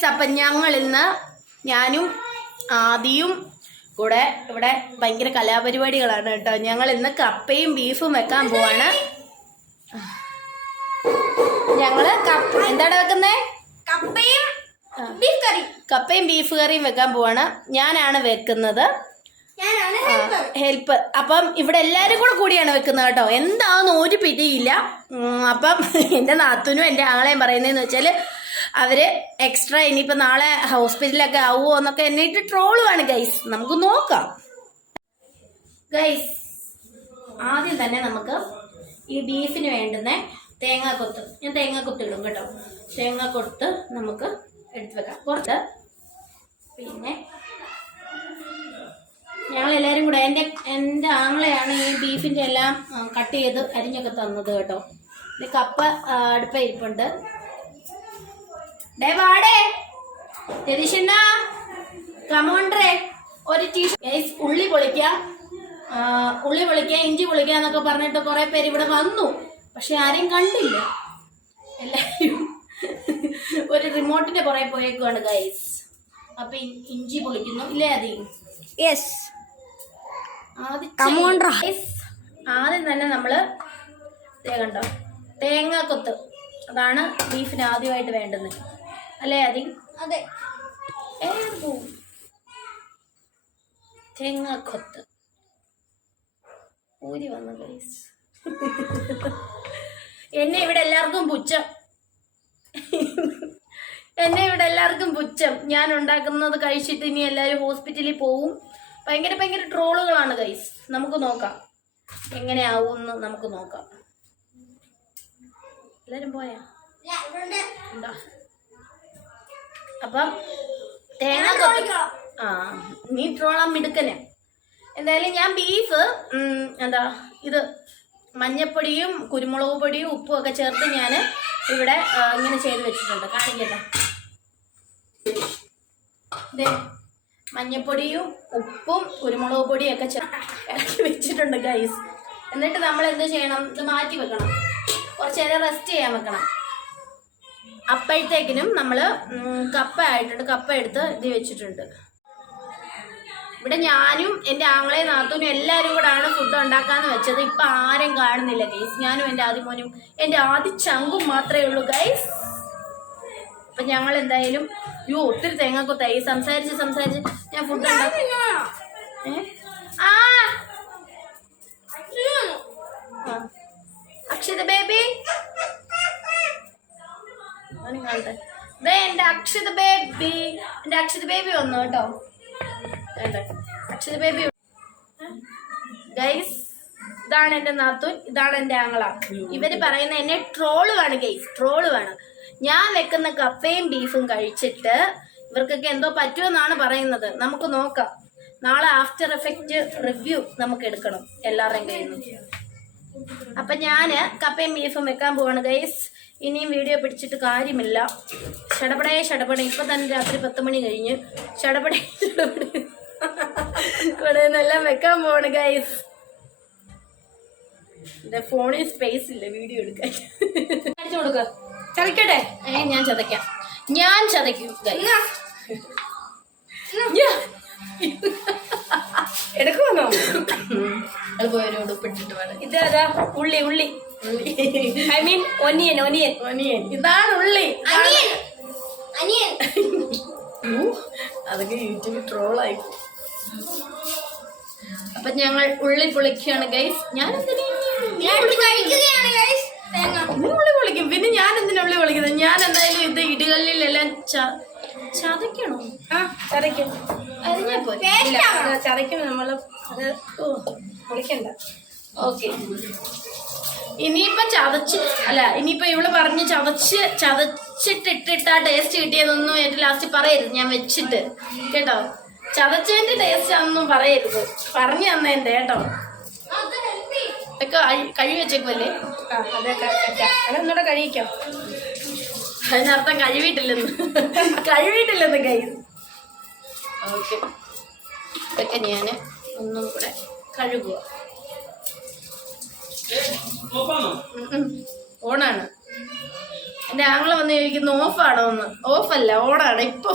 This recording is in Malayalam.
ഗൈസ്, അപ്പം ഞങ്ങൾ ഇന്ന് ഞാനും ആദിയും കൂടെ ഇവിടെ ഭയങ്കര കലാപരിപാടികളാണ് കേട്ടോ. ഞങ്ങൾ ഇന്ന് കപ്പയും ബീഫും വെക്കാൻ പോവാണ്. ഞങ്ങള് എന്താണ് വെക്കുന്നേ? കപ്പയും ബീഫ് കറിയും വെക്കാൻ പോവാണ്. ഞാനാണ് വെക്കുന്നത്, ഹെൽപ്പ്. അപ്പം ഇവിടെ എല്ലാരും കൂടിയാണ് വെക്കുന്നത് കേട്ടോ. എന്താന്ന് ഒരു പിടിയില്ല. അപ്പം എന്റെ നാത്തൂനും എന്റെ ആങ്ങളെയും പറയുന്നതെന്ന് വെച്ചാല് അവര് എക്സ്ട്രാ ഇനിയിപ്പോ നാളെ ഹോസ്പിറ്റലൊക്കെ ആവുമോ എന്നൊക്കെ എന്നിട്ട് ട്രോളുവാണ് ഗൈസ്. നമുക്ക് നോക്കാം ഗൈസ്. ആദ്യം തന്നെ നമുക്ക് ഈ ബീഫിന് വേണ്ടുന്ന തേങ്ങാക്കൊത്ത്, ഞാൻ തേങ്ങാക്കൊത്ത് ഇടും കേട്ടോ. തേങ്ങാക്കൊത്ത് നമുക്ക് എടുത്ത് വെക്കാം കുറച്ച്. പിന്നെ ഞങ്ങളെല്ലാവരും കൂടെ എൻ്റെ ആങ്ങളെയാണ് ഈ ബീഫിൻ്റെ എല്ലാം കട്ട് ചെയ്ത് അരിഞ്ഞൊക്കെ തന്നത് കേട്ടോ. ഇത് കപ്പ അടുപ്പ ഇരിപ്പുണ്ട്. വാടേ രതീഷണ്ണ കമോണ്ടേ ഒരു ടീഷർട്ട്. ഉള്ളി പൊളിക്കാം, ഇഞ്ചി പൊളിക്കാം എന്നൊക്കെ പറഞ്ഞിട്ട് കുറെ പേര് ഇവിടെ വന്നു. പക്ഷെ ആരെയും കണ്ടില്ല. എല്ലാവരും ഒരു റിമോട്ടിന്റെ പുറകെ പോയേക്കുവാണ് ഗൈസ്. അപ്പൊ ഇഞ്ചി പൊളിക്കുന്നു ഇല്ലേ അതി? യെസ്. ആദ്യം തന്നെ നമ്മള് കണ്ടോ തേങ്ങാക്കൊത്ത്, അതാണ് ബീഫിന് ആദ്യമായിട്ട് വേണ്ടുന്നത് അല്ലേ അതി? അതെ. തേങ്ങാക്കൊത്ത് ഊരി വന്നു ഗൈസ്. എന്നെ ഇവിടെ എല്ലാവർക്കും പുച്ഛം. ഞാൻ ഉണ്ടാക്കുന്നത് കഴിച്ചിട്ട് ഇനി എല്ലാവരും ഹോസ്പിറ്റലിൽ പോവും. ഭയങ്കര ട്രോളുകളാണ് ഗൈസ്. നമുക്ക് നോക്കാം എങ്ങനെയാവുമെന്ന്. നമുക്ക് നോക്കാം. എല്ലാരും പോയാ? അപ്പം തേങ്ങ നീ ട്രോളാൻ മിടുക്കനെ. എന്തായാലും ഞാൻ ബീഫ് ഇത് മഞ്ഞപ്പൊടിയും കുരുമുളക് പൊടിയും ഉപ്പും ഒക്കെ ചേർത്ത് ഞാൻ ഇവിടെ ഇങ്ങനെ ചെയ്ത് വെച്ചിട്ടുണ്ട്. കാണിക്കട്ടെ. മഞ്ഞപ്പൊടിയും ഉപ്പും കുരുമുളക് പൊടിയും ഒക്കെ ഇറക്കി വെച്ചിട്ടുണ്ട് ഗൈസ്. എന്നിട്ട് നമ്മൾ എന്ത് ചെയ്യണം? ഇത് മാറ്റി വെക്കണം, കുറച്ച് നേരം റെസ്റ്റ് ചെയ്യാൻ വെക്കണം. അപ്പോഴത്തേക്കിനും നമ്മൾ കപ്പ എടുത്ത് ഇത് വെച്ചിട്ടുണ്ട്. ഇവിടെ ഞാനും എൻ്റെ ആങ്ങളെയും നാത്തൂനും എല്ലാവരും കൂടാണ് ഫുഡ് ഉണ്ടാക്കാന്ന് വെച്ചത്. ഇപ്പൊ ആരും കാണുന്നില്ല ഗൈസ്. ഞാനും എൻ്റെ ആദിമോനും എൻ്റെ ആദിച്ചങ്കും മാത്രമേ ഉള്ളൂ ഗൈസ്. അപ്പൊ ഞങ്ങൾ എന്തായാലും ഒത്തിരി തേങ്ങാക്കൊത്തായി. സംസാരിച്ച് ഞാൻ ഫുഡ് ഉണ്ടാക്കി. അക്ഷിത ബേബി കാണട്ടെ. എന്റെ അക്ഷിത ബേബി വന്നു കേട്ടോ. Akshita baby guys. ഇതാണ് എന്റെ നാത്തൂൻ, ഇതാണ് എന്റെ ആങ്ങള. ഇവര് പറയുന്ന എന്നെ ട്രോളുവാണ് ഗൈസ്, ട്രോളുവാണ്. ഞാൻ വെക്കുന്ന കപ്പയും ബീഫും കഴിച്ചിട്ട് ഇവർക്കൊക്കെ എന്തോ പറ്റുമെന്നാണ് പറയുന്നത്. നമുക്ക് നോക്കാം. നാളെ ആഫ്റ്റർ എഫക്റ്റ് റിവ്യൂ നമുക്ക് എടുക്കണം എല്ലാവരുടെയും കയ്യിൽ നിന്ന്. അപ്പൊ ഞാന് കപ്പയും ബീഫും വെക്കാൻ പോവാണ് ഗൈസ്. ഇനിയും വീഡിയോ പിടിച്ചിട്ട് കാര്യമില്ല. ഷടപടേ ഇപ്പൊ തന്നെ രാത്രി 10 മണി കഴിഞ്ഞ് ഷടപടേ ഇവിടെ നിന്നെല്ലാം വെക്കാൻ പോവാണ് ഗൈസ്. എന്റെ ഫോണിൽ സ്പേസ് ഇല്ല വീഡിയോ എടുക്കാൻ. അടിച്ചു കൊടുക്ക. ചതക്കട്ടെ? ഞാൻ ചതയ്ക്കും എടുക്കുവാണോ? അത് പോയൊരു ഉടുപ്പിട്ടിട്ട് വേണം. ഇതാ ഉള്ളി ഐ മീൻ ഒനിയൻ. ഇതാണ് ഉള്ളി. അതൊക്കെ യൂട്യൂബ് ട്രോളായി. അപ്പൊ ഞങ്ങൾ ഉള്ളി പൊളിക്കുകയാണ് ഗൈസ്. ഉള്ളി പൊളിക്കും. പിന്നെ ഞാൻ എന്തിനാ ഉള്ളി പൊളിക്കുന്നത്? ഞാൻ എന്തായാലും ഇത് ഇടികല്ലിലെല്ലാം ചതയ്ക്കണോ? ചതയ്ക്കും. ചതയ്ക്കും നമ്മള്. അത് പൊളിക്കണ്ട. ഓക്കെ. ഇനിയിപ്പൊ ഇനിയിപ്പൊ ഇവള് പറഞ്ഞ് ചതച്ചിട്ടിട്ട് ആ ടേസ്റ്റ് കിട്ടിയതൊന്നും ഏറ്റവും ലാസ്റ്റ് പറയരുത്. ഞാൻ വെച്ചിട്ട് കേട്ടോ. ചതച്ചതിന്റെ ടേസ്റ്റ് ഒന്നും പറയരുത്. പറഞ്ഞു തന്നേന്റെ കേട്ടോ. ഇതൊക്കെ കഴുകി വെച്ചേക്കുമല്ലേ? അതൊന്നുകൂടെ കഴിക്കാം. അതിനർത്ഥം കഴിവിട്ടില്ലെന്ന് ഗൈസ്. ഓക്കെ. ഇതൊക്കെ ഞാൻ ഒന്നും കൂടെ കഴുകുക. ഓണാണ്. എൻ്റെ ആങ്ങളെ വന്ന് ചോദിക്കുന്നു ഓഫാണോ എന്ന്. ഓഫല്ല, ഓണാണ്. ഇപ്പൊ